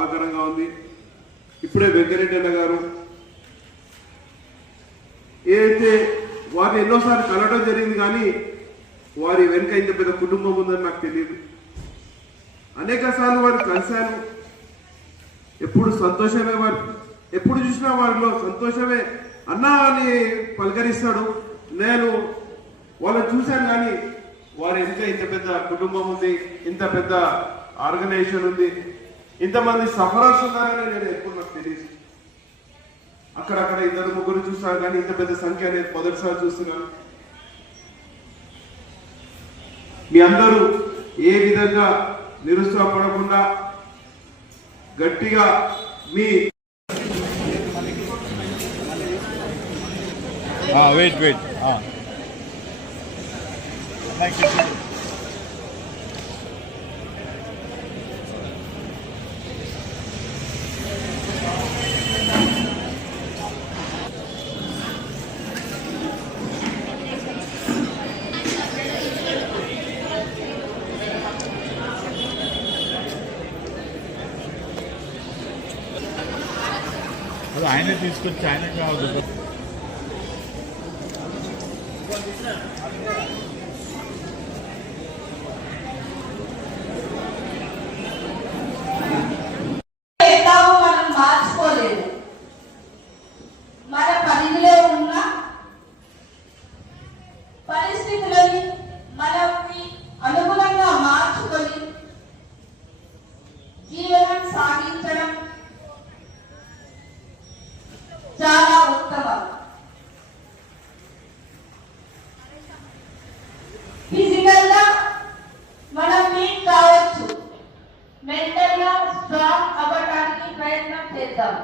బాధాకరంగా ఉంది. ఇప్పుడే వెంకరెడ్డి అన్న గారు ఏదైతే వారిని ఎన్నోసార్లు కలవడం జరిగింది, కానీ వారి వెనుక ఇంత పెద్ద కుటుంబం ఉందని నాకు తెలియదు. అనేక సార్లు వారు కలిశాను. ఎప్పుడు సంతోషమే, వారు ఎప్పుడు చూసినా వారిలో సంతోషమే. అన్నా అని పలకరిస్తాడు. నేను వాళ్ళని చూశాను, కానీ వారి వెనుక ఇంత పెద్ద కుటుంబం ఉంది, ఇంత పెద్ద ఆర్గనైజేషన్ ఉంది, ఇంతమంది సఫరర్స్ ఉన్నారని నేను ఎప్పుడు నాకు తెలియదు. అక్కడక్కడ ఇద్దరు ముగ్గురు చూస్తాను, కానీ ఇంత పెద్ద సంఖ్య నేను మొదటిసారి చూస్తున్నాను. మీ అందరూ ఏ విధంగా నిరుత్సాహపడకుండా గట్టిగా మీ వెయిట్ అది ఆయనే తీసుకొచ్చి ఆయన కావాలి. మనం మార్చుకోలేదు. మన పరిధిలో ఉన్న పరిస్థితులని మనకి అనుగుణంగా మార్చుకొని జీవనం సాగించడం చాలా ఉత్తమం. ఫిజికల్ గా మనం వీక్ కావచ్చు, మెంటల్ గా స్ట్రాంగ్ అవ్వడానికి ప్రయత్నం చేద్దాం.